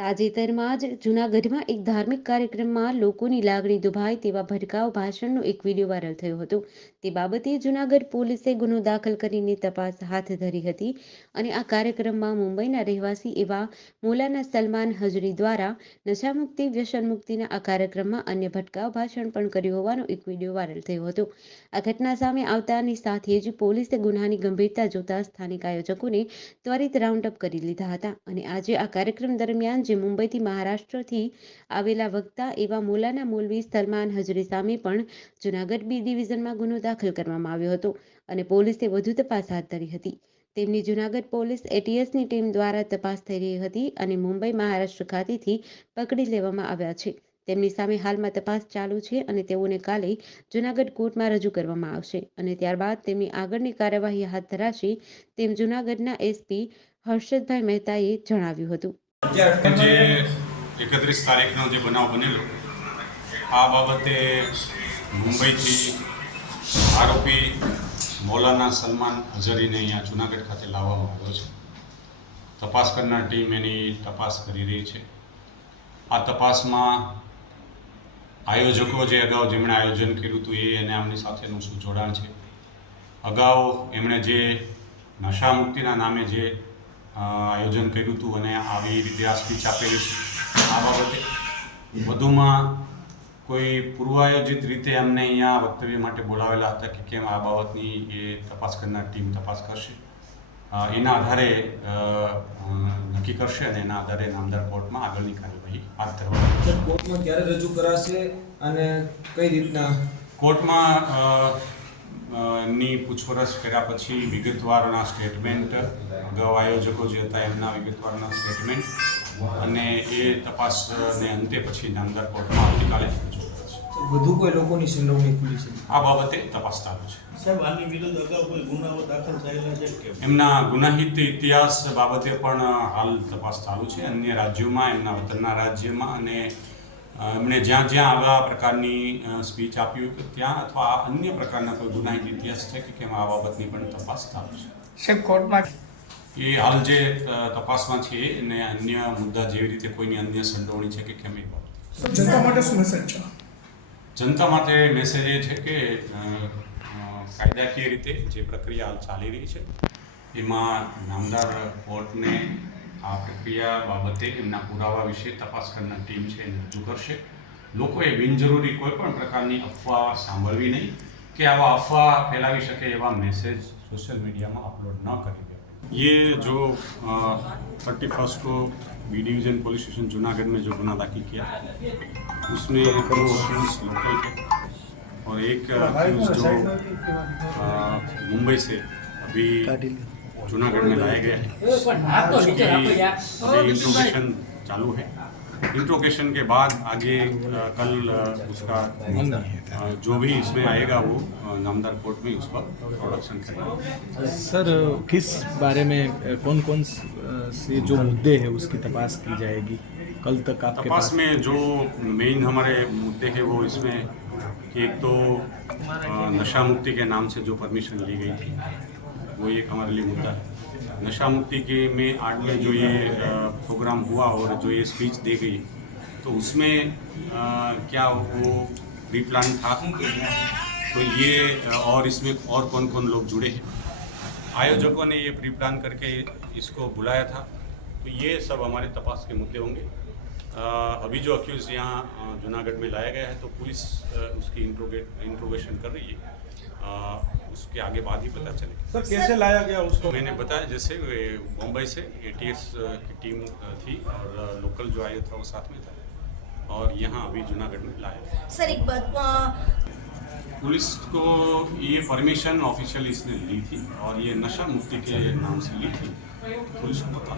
તાજેતરમાં જ જૂનાગઢમાં એક ધાર્મિક કાર્યક્રમમાં લોકોની લાગણી દુભાય તેવા ભડકાઉ ભાષણનો એક વીડિયો વાયરલ થયો હતો. તે બાબતે જૂનાગઢ પોલીસે ગુનો દાખલ કરીને તપાસ હાથ ધરી હતી અને આ કાર્યક્રમમાં મુંબઈના રહેવાસી એવા મોલાના સલમાન હજરી દ્વારા નશામુક્તિ, વ્યસનમુક્તિના આ કાર્યક્રમમાં અન્ય ભટકાઉ ભાષણ પણ કર્યું હોવાનો એક વીડિયો વાયરલ થયો હતો. આ ઘટના સામે આવતાની સાથે જ પોલીસે ગુનાની ગંભીરતા જોતા સ્થાનિક આયોજકોને ત્વરિત રાઉન્ડ અપ કરી લીધા હતા અને આજે આ કાર્યક્રમ દરમિયાન જે મુંબઈથી મહારાષ્ટ્રથી આવેલા વક્તા એવા મોલાના મોલવી સલમાન હજરી સામે પણ જૂનાગઢ બી ડિવિઝનમાં ગુનો દાખલ કરવામાં આવ્યો હતો અને પોલીસે વધુ તપાસ હાથ ધરી હતી. તેમની જૂનાગઢ પોલીસ એટીએસની ટીમ દ્વારા તપાસ થઈ રહી હતી અને મુંબઈ મહારાષ્ટ્ર ખાતેથી પકડી લેવામાં આવ્યા છે. તેમની સામે હાલમાં તપાસ ચાલુ છે અને તેઓને કાલે જૂનાગઢ કોર્ટમાં રજૂ કરવામાં આવશે અને ત્યારબાદ તેમની આગળની કાર્યવાહી હાથ ધરાશે તેમ જૂનાગઢના એસપી હર્ષદભાઈ મહેતાએ જણાવ્યું હતું. જે એકત્રીસ તારીખનો જે બનાવ બનેલો, આ બાબતે મુંબઈથી આરોપી મૌલાના સલમાન અઝહરીને અહીંયા જુનાગઢ ખાતે લાવવામાં આવ્યો છે. તપાસ કરનાર ટીમ એની તપાસ કરી રહી છે. આ તપાસમાં આયોજકો જે અગાઉ જેમણે આયોજન કર્યું હતું એ અને આમની સાથેનું શું જોડાણ છે? અગાઉ એમણે જે નશા મુક્તિના નામે જે આયોજન કર્યું હતું અને આવી રીતે આ સ્પીચ આપેલી છે. આ બાબતે વધુમાં કોઈ પૂર્વાયોજિત રીતે અમને અહીંયા વક્તવ્ય માટે બોલાવેલા હતા કે કેમ આ બાબતની એ તપાસ કરનાર ટીમ તપાસ કરશે? એના આધારે નક્કી કરશે અને એના આધારે નામદાર કોર્ટમાં આગળની કાર્યવાહી હાથ ધરવામાં કોર્ટમાં ક્યારે રજૂ કરાશે અને કઈ રીતના? કોર્ટમાં અ, પૂછપરછ કર્યા પછી વિગતવારના સ્ટેટમેન્ટ અગાઉ આયોજકો જે હતા એમના વિગતવારના સ્ટેટમેન્ટ અને એ તપાસને અંતે પછી નામદાર કોર્ટમાં આવતીકાલે વધુ કોઈ લોકોની સંડોવણી ખુલી છે? આ બાબતે તપાસ ચાલુ છે. સાહેબ આની વિરુદ્ધ અગાઉ કોઈ ગુનાઓ દાખલ થયેલા છે કે? એમના ગુનાહિત ઇતિહાસ બાબતે પણ હાલ તપાસ ચાલુ છે. અન્ય રાજ્યોમાં એમના વતનના રાજ્યમાં અને એમણે જ્યાં જ્યાં આવા પ્રકારની સ્પીચ આપ્યું કે ત્યાં અથવા અન્ય પ્રકારના કોઈ ગુનાહિત ઇતિહાસ છે કે કેમ આ બાબતની પણ તપાસ થાય છે? સાહેબ કોર્ટમાં એ હાલ જે તપાસમાં છે એને અન્ય મુદ્દા જેવી રીતે કોઈની અન્ય સંડોવણી છે કે કેમ એ બાબત. જનતા માટે શું મેસેજ છે? જનતા માટે મેસેજ એ છે કે કાયદાકીય રીતે જે પ્રક્રિયા ચાલી રહી છે એમાં નામદાર કોર્ટને આ પ્રક્રિયા બાબતે એમના પુરાવા વિશે તપાસ કરનાર ટીમ છે એને રજૂ કરશે લોકોએ બિનજરૂરી કોઈ પણ પ્રકારની અફવા સાંભળવી નહીં કે આવા અફવા ફેલાવી શકે એવા મેસેજ સોશિयल मीडिया में अपलोड ना करें ये जो थर्टी फ़र्स्ट को B division police station Junagadh में जो गुना दाखिल किया उसमें एक दो अक्यूज लोकल थे और एक अक्यूज जो मुंबई से अभी जूनागढ़ में लाया गया है। इंट्रोगेशन चालू है। इंट्रोगेशन के बाद आगे कल उसका जो भी इसमें आएगा वो नामदार कोर्ट में उसका प्रोडक्शन करेगा सर किस बारे में कौन कौन से जो मुद्दे हैं उसकी तपास की जाएगी? कल तक आपके तपास पास में जो मेन हमारे मुद्दे हैं वो इसमें कि एक तो नशा मुक्ति के नाम से जो परमिशन ली गई थी वो एक हमारे लिए मुद्दा है। नशा मुक्ति के में आर्ट में जो ये प्रोग्राम हुआ और जो ये स्पीच दी गई तो उसमें अ, क्या वो प्री प्लान था? तो ये और इसमें और कौन कौन लोग जुड़े हैं? आयोजकों ने ये प्री प्लान करके इसको बुलाया था। तो ये सब हमारे तपास के मुद्दे होंगे। अभी जो अक्यूज यहाँ जूनागढ़ में लाया गया है तो पुलिस उसकी इंट्रोगेट इंट्रोगेशन कर रही है। अ, उसके आगे बाद ही पता चलेगा। सर कैसे लाया गया उसको? मैंने बताया जैसे वे मुंबई से एटीएस की टीम थी और लोकल जो आया था वो साथ में था। और यहाँ अभी जूनागढ़ में लाया सर एक बात पुलिस को ये परमिशन ऑफिशियल इसने ली थी और ये नशा मुक्ति के नाम से ली थी। पुलिस को पता